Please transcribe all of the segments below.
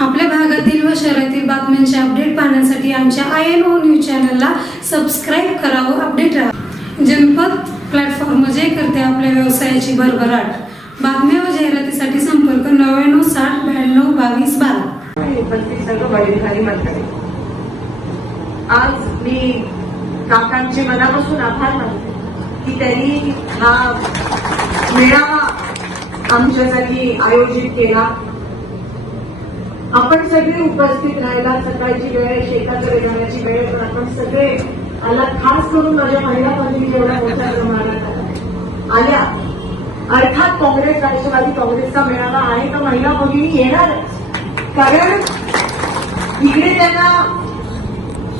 आपल्या भागातील व शहरातील बातम्यांचे अपडेट पाहण्यासाठी आमच्या आय एन ओ न्यूज चॅनलला सबस्क्राईब करा व अपडेट राहा. जनपद प्लॅटफॉर्म जे करते आपल्या व्यवसायाची भरभराट. बातम्या व जाहिरातीसाठी संपर्क नव्याण्णव साठ ब्याण्णव बावीस बारा. उपस्थित सर्व वडीलधारी मंडळी आज मी काकांचे मनापासून आभार मानते की त्यांनी हा मेळावा आमच्यासाठी आयोजित केला. आपण सगळे उपस्थित राहायला सकाळची वेळ शेताकडे जाण्याची वेळ पण आपण सगळे आला खास करून माझ्या महिला पत्नी एवढ्या मोठ्या प्रमाणात आल्या. अर्थात काँग्रेस राष्ट्रवादी काँग्रेसचा मेळावा आहे तर महिला भगिनी येणारच. कारण इकडे त्यांना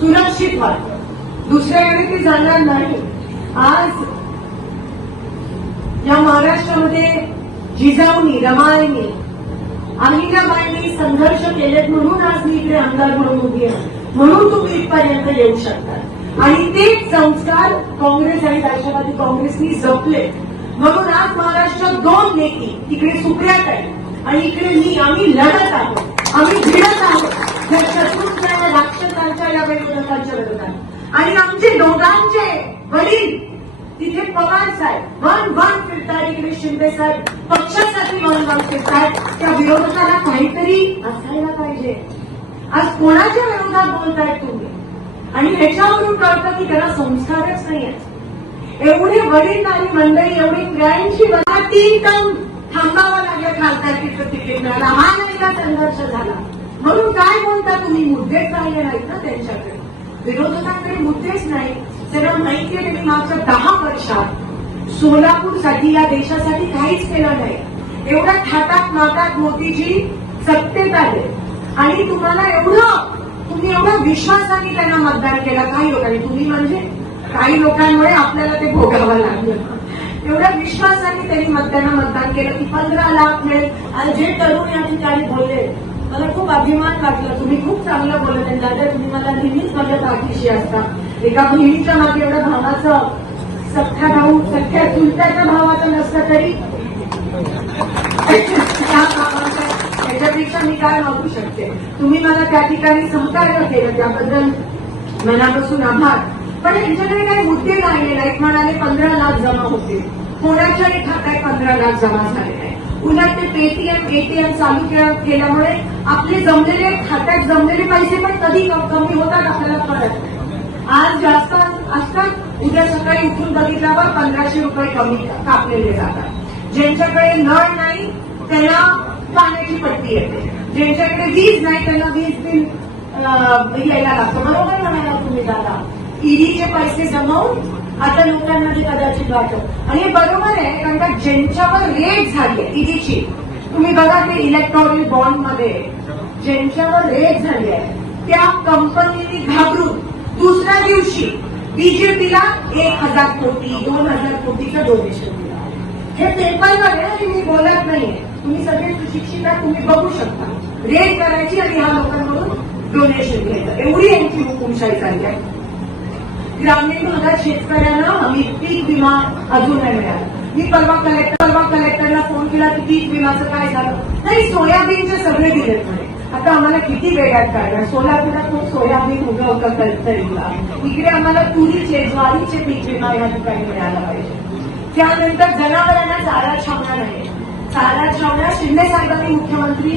सुरक्षित दुसऱ्या दुसऱ्याकडे ते जाणार नाही. आज या महाराष्ट्रामध्ये जिजाऊनी रमाईनी अहिल्याबाईंनी संघर्ष केलेत म्हणून आज मी इकडे आमदार म्हणून उभी आहे. म्हणून तुम्ही इथपर्यंत येऊ शकता. आणि तेच संस्कार काँग्रेस आणि राष्ट्रवादी काँग्रेसनी जपले म्हणून आज महाराष्ट्रात दोन नेती तिकडे आहे आणि इकडे मी आम्ही लढत आहोत. आम्ही भिडत आहोत. या शत्रूंच्या या राक्षसांच्या या विरोधकांच्या विरोधात. आणि आमचे दोघांचे वडील तिथे पवार साहेब वन वन फिरतात इकडे शिंदे साहेब. पक्ष पक्षासाठी निवडून जाऊ शकतात त्या विरोधकाला काहीतरी असायला पाहिजे. आज कोणाच्या विरोधात बोलतायत तुम्ही? आणि ह्याच्यावरून कळतं की त्याला संस्कारच नाही आहेत एवढे आणि मंडळी एवढी त्र्याऐंशी मला तीन टन थांबावं लागलं खासदारकीचं तिकीट मिळालं हा नाही का संघर्ष झाला. म्हणून काय बोलता तुम्ही? मुद्देच राहिले नाहीत ना त्यांच्याकडे. विरोधकांकडे मुद्देच नाही. त्यांना माहिती आहे. त्यांनी मागच्या दहा वर्षात सोलापूरसाठी या देशासाठी काहीच केलं नाही. एवढ्या थाटात माटात मोदीजी सत्तेत आले. आणि तुम्हाला एवढं तुम्ही एवढ्या विश्वासाने त्यांना मतदान केला. काही लोकांनी तुम्ही म्हणजे काही लोकांमुळे आपल्याला ते भोगावं लागलं. एवढ्या विश्वासाने त्यांनी त्यांना मतदान केलं. की पंधरा लाख मिळेल आणि जे तरुण या ठिकाणी बोलले मला खूप अभिमान वाटला. तुम्ही खूप चांगलं बोलत आणि दादा. तुम्ही मला नेहमीच माझ्या पाठीशी असता. एका बहिणीच्या मागे एवढ्या भावाचं सख्या भाऊ सख्या चुलत्याच्या भावाचं नसलं तरी त्याच्यापेक्षा मी काय मागू शकते? तुम्ही मला त्या ठिकाणी सहकार्य केलं त्याबद्दल मनापासून आभार. पण यांच्याकडे काही मुद्दे राहिले नाहीत म्हणाले पंधरा लाख जमा होते कोणाच्याही खात्यात पंधरा लाख जमा झाले नाही? उलट ते पेटीएम एटीएम चालू केल्यामुळे आपले जमलेले खात्यात जमलेले पैसे पण कधी कमी होतात आपल्याला कळत नाही. आज जास्त असतात. उद्या सकाळी उठून बघितल्यावर पंधराशे रुपये कमी कापलेले जातात. ज्यांच्याकडे नळ नाही त्यांना पाण्याची पट्टी येते. ज्यांच्याकडे वीज नाही त्यांना वीज बिल यायला लागतं. बरोबर म्हणाला तुम्ही दादा. ईडीचे पैसे जमवून आता लोकांना ते कदाचित वाटत. आणि हे बरोबर आहे कारण का ज्यांच्यावर रेट झाली आहे ईडीची. तुम्ही बघा ते इलेक्ट्रॉनिक बॉन्डमध्ये ज्यांच्यावर रेट झाली आहे त्या कंपनीने घाबरून दुसऱ्या दिवशी बीजेपीला एक हजार कोटी दोन हजार कोटीचं डोनेशन दिलं. हे पेपरवर आहे आणि मी बोलत नाहीये. तुम्ही सगळे सुशिक्षित आहात, तुम्ही बघू शकता. रेट करायची आणि ह्या लोकांकडून डोनेशन घ्यायचं. एवढी यांची हुकुमशाही चालली आहे. ग्रामीण भागात शेतकऱ्यांना हमी पीक विमा अजून नाही मिळाला. मी परवा कलेक्टर परवा कलेक्टरला फोन केला की पीक विमाचं काय झालं? नाही सोयाबीनचे सगळे दिले म्हणे. आता आम्हाला किती वेगात काढणार? सोलापूरला खूप सोयाबीन उगवतं कलतरीला इकडे आम्हाला तुरीचे ज्वारीचे पीक विमा या ठिकाणी मिळाला पाहिजे. त्यानंतर जनावरांना चारा छावणार नाही चारा छावण्या शिंदे साहेबांनी मुख्यमंत्री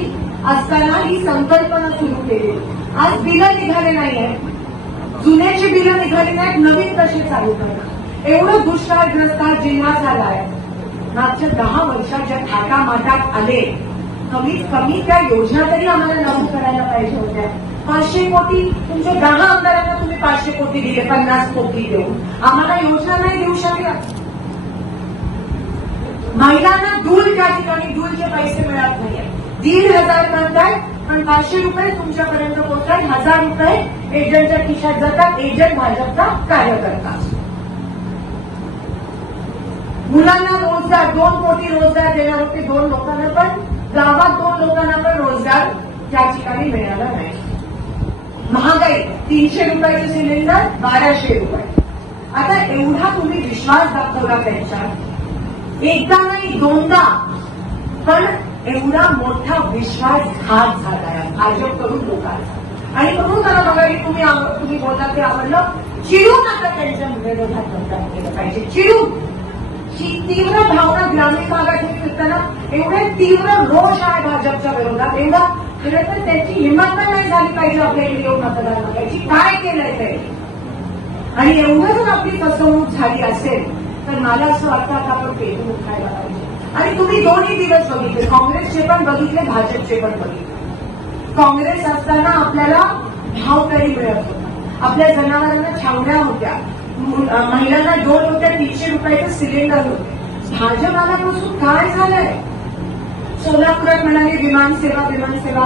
असताना ही संकल्पना सुरू केली. आज बिलं निघाले नाहीये जुन्याची बिलं निघाली नाहीत नवीन कशी चालू करणार? एवढं दुष्काळग्रस्त जिल्हा जिल्हा आहे मागच्या दहा वर्षात ज्या थाटा माटात आले. कमीत कमी त्या योजना तरी आम्हाला लागू करायला पाहिजे होत्या. पाचशे कोटी तुमच्या दहा आमदारांना तुम्ही पाचशे कोटी दिले पन्नास कोटी देऊन. आम्हाला योजना नाही देऊ शकल्या महिलांना दूर त्या ठिकाणी दूरचे पैसे मिळत नाहीये. दीड हजार म्हणताय पण पाचशे रुपये तुमच्यापर्यंत पोहोचतात हजार रुपये एजंटच्या खिशात जातात एजंट भाजपचा कार्यकर्ता. मुलांना रोजगार दोन कोटी रोजगार देणार होते दोन लोकांना पण गावात दोन लोकांना पण रोजगार त्या ठिकाणी मिळाला नाही. महागाई तीनशे रुपयाचे सिलेंडर बाराशे रुपये. आता एवढा तुम्ही विश्वास दाखवला त्यांच्या एकदा नाही दोनदा. पण एवढा मोठा विश्वासघात झालाय भाजपकडून लोकांचा आणि म्हणून मला बघा की तुम्ही तुम्ही बोलता ते आवडलं चिडून आता त्यांच्या विरोधात मतदान केलं पाहिजे. चिडून. तीव्र भावना ग्रामीण भागात हे फिरताना एवढे तीव्र रोष आहे भाजपच्या विरोधात. एवढा खरं तर त्यांची हिंमत नाही झाली पाहिजे आपल्या येऊन मतदान करायची काय केलंय ते? आणि एवढं जर आपली फसवणूक झाली असेल तर मला असं वाटतं आता आपण पेरून उठायला पाहिजे. आणि तुम्ही दोन्ही दिवस बघितले. काँग्रेसचे पण बघितले भाजपचे पण बघितले. काँग्रेस असताना आपल्याला भाव तरी मिळत होता. आपल्या जनावरांना छावण्या होत्या. महिलांना दोन होत्या तीनशे रुपयाचे सिलेंडर होते. भाजप आल्यापासून काय झालंय? सोलापुरात म्हणाले विमानसेवा विमानसेवा